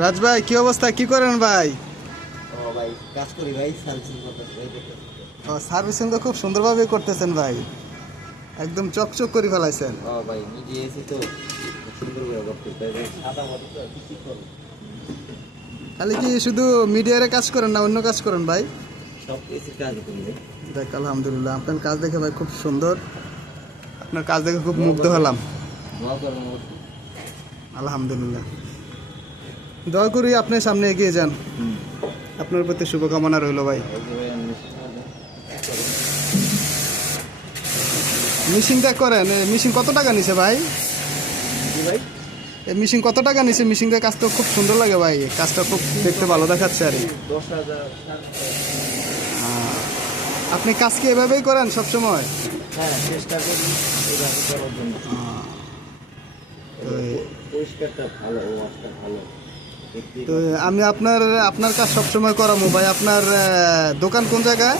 রাজ ভাই কি অবস্থা, কি করেন ভাই? ও ভাই কাজ করি ভাই, সার্ভিসিং করতেছি ভাই, দেখতে সার্ভিসিং তো খুব সুন্দরভাবে করতেছেন ভাই, একদম চকচক করে ফেলাইছেন। ও ভাই নিজে এসি তো সুন্দর করে করতে ভাই, সাদা মতো তো কি করব, খালি কি শুধু মিডিয়ারে কাজ করেন না অন্য কাজ করেন ভাই? সব এসির কাজ করি ভাই। দেখ আলহামদুলিল্লাহ, আপনার কাজ দেখে ভাই খুব সুন্দর, আপনার কাজ দেখে খুব মুগ্ধ হলাম। দোয়া করবেন অবশ্যই। আলহামদুলিল্লাহ, দয়া করি আপনি সামনে এগিয়ে যান, আপনার প্রতি শুভকামনা রইল ভাই। এই যে ভাই আমি নিশ্চিত হলাম। মিশিংটা করেন, মিশিং কত টাকা নিছে ভাই? কি ভাই? এই মিশিং কত টাকা নিছে? মিশিংটা কাজ তো খুব সুন্দর লাগে ভাই, কাজটা খুব দেখতে ভালো দেখাচ্ছে আর কি। 10,000। আপনি কাজ কি এভাবেই করেন সবসময়? হ্যাঁ চেষ্টা করি এইভাবে করার জন্য। পরিষ্কারটা ভালো, ওয়াশটা ভালো দেখতে। তো আমি আপনার কাজ সবসময় করামো ভাই। আপনার দোকান কোন জায়গায়?